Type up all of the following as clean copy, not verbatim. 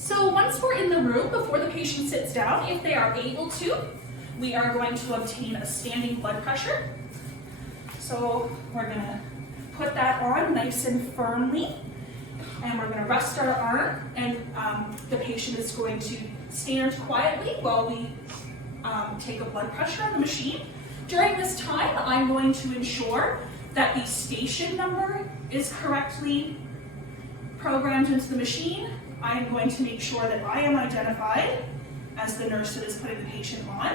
So once we're in the room, before the patient sits down, if they are able to, we are going to obtain a standing blood pressure. So we're going to put that on nice and firmly, and we're going to rest our arm, and the patient is going to stand quietly while we take a blood pressure on the machine. During this time, I'm going to ensure that the station number is correctly programmed into the machine. I'm going to make sure that I am identified as the nurse that is putting the patient on.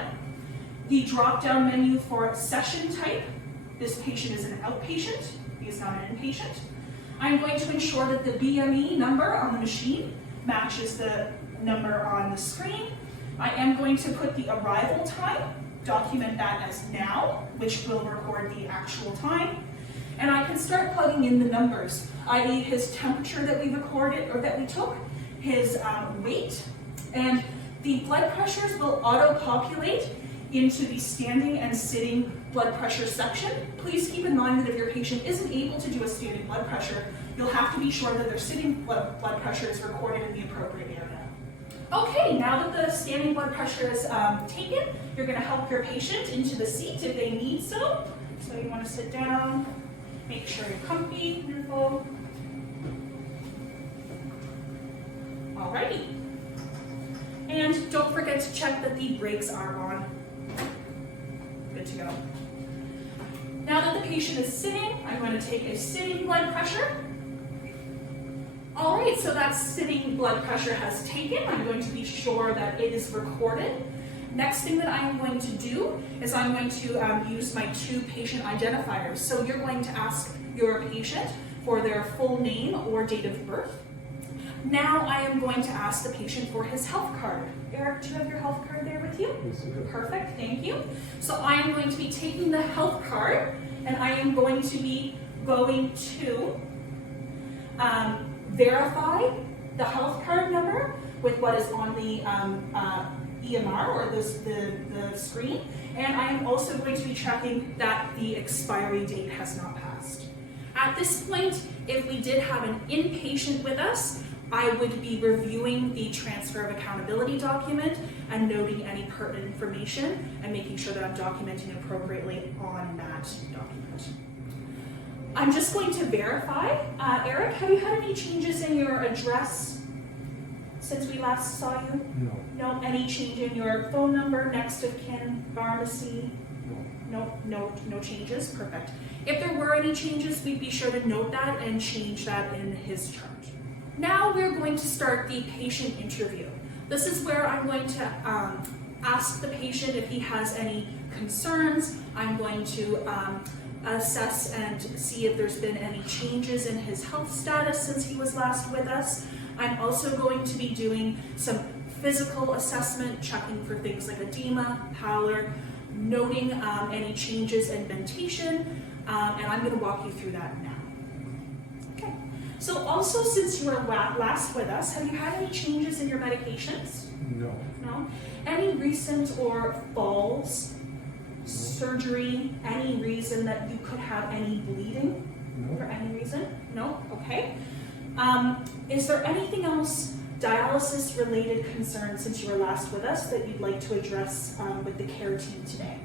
The drop-down menu for session type, this patient is an outpatient, he is not an inpatient. I'm going to ensure that the BME number on the machine matches the number on the screen. I am going to put the arrival time, document that as now, which will record the actual time. And I can start plugging in the numbers, i.e. his temperature that we recorded or that we took, his weight, and the blood pressures will auto-populate into the standing and sitting blood pressure section. Please keep in mind that if your patient isn't able to do a standing blood pressure, you'll have to be sure that their sitting blood pressure is recorded in the appropriate area. Okay, now that the standing blood pressure is taken, you're going to help your patient into the seat if they need so. So you want to sit down, make sure you're comfy, beautiful. Alrighty. And don't forget to check that the brakes are on. Good to go. Now that the patient is sitting, I'm going to take a sitting blood pressure. All right, so that sitting blood pressure has taken. I'm going to be sure that it is recorded. Next thing that I'm going to do is I'm going to use my 2 patient identifiers. So you're going to ask your patient for their full name or date of birth. Now I am going to ask the patient for his health card. Eric, do you have your health card there with you? Yes, I do. Perfect, thank you. So I am going to be taking the health card, and I am going to be going to verify the health card number with what is on the EMR or the screen, and I am also going to be checking that the expiry date has not passed. At this point, if we did have an inpatient with us, I would be reviewing the transfer of accountability document and noting any pertinent information and making sure that I'm documenting appropriately on that document. I'm just going to verify. Eric, have you had any changes in your address since we last saw you? No. No? Any change in your phone number, next of kin, pharmacy? No changes? Perfect. If there were any changes, we'd be sure to note that and change that in his chart. Now we're going to start the patient interview. This is where I'm going to ask the patient if he has any concerns. I'm going to assess and see if there's been any changes in his health status since he was last with us. I'm also going to be doing some physical assessment, checking for things like edema, pallor, noting any changes in mentation, and I'm going to walk you through that now. Okay. So also, since you were last with us, have you had any changes in your medications? No. No? Any recent or falls, surgery, any reason that you could have any bleeding? No. For any reason? No? Okay. Is there anything else dialysis related concerns since you were last with us that you'd like to address with the care team today?